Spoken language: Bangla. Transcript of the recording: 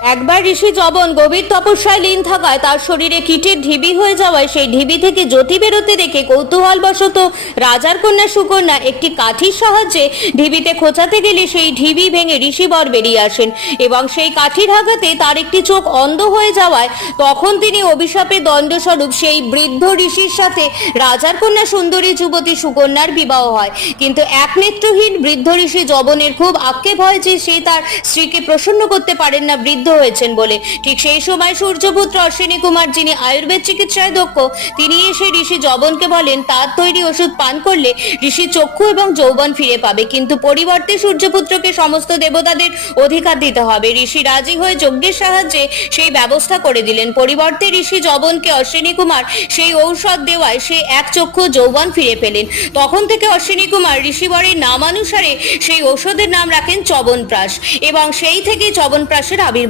একবার ঋষি যবন গভীর তপস্যায় লীন থাকায় তার শরীরে কীটের ঢিবি হয়ে যাওয়ায় সেই ঢিবি থেকে জ্যোতি বেরোতে দেখে কৌতূহলবশত রাজার কন্যা সুকন্যা একটি কাঠির সাহায্যে ঢিবিতে খোঁচাতে গেলে সেই ঢিবি ভেঙে ঋষিবর বেরিয়ে আসেন এবং সেই কাঠির আঘাতে তার একটি চোখ অন্ধ হয়ে যাওয়ায় তখন তিনি অভিশাপে দণ্ডস্বরূপ সেই বৃদ্ধ ঋষির সাথে রাজার কন্যা সুন্দরী যুবতী সুকন্যার বিবাহ হয়। কিন্তু এক নেত্রহীন বৃদ্ধ ঋষি যবনের খুব আক্ষেপ হয় যে সে তার স্ত্রীকে প্রসন্ন করতে পারেন না বৃদ্ধ হয়েছেন বলে। ঠিক সেই সময় সূর্যপুত্র অশ্বিনী কুমার, যিনি আয়ুর্বেদ চিকিৎসায় দক্ষ, তিনি এসে ঋষি যবনকে বলেন তার তৈরি ওষুধ পান করলে ঋষি চক্ষু এবং যৌবন ফিরে পাবে, কিন্তু পরিবর্তে সূর্যপুত্রকে সমস্ত দেবতাদের অধিকার দিতে হবে। ঋষি রাজি হয়ে যজ্ঞের সাহায্যে সেই ব্যবস্থা করে দিলেন। পরিবর্তে ঋষি যবনকে অশ্বিনী কুমার সেই ঔষধ দেওয়ায় সে এক চক্ষু যৌবন ফিরে পেলেন। তখন থেকে অশ্বিনী কুমার ঋষিবরের নামানুসারে সেই ঔষধের নাম রাখেন চবনপ্রাশ এবং সেই থেকে চবনপ্রাশের আবির্ভাব।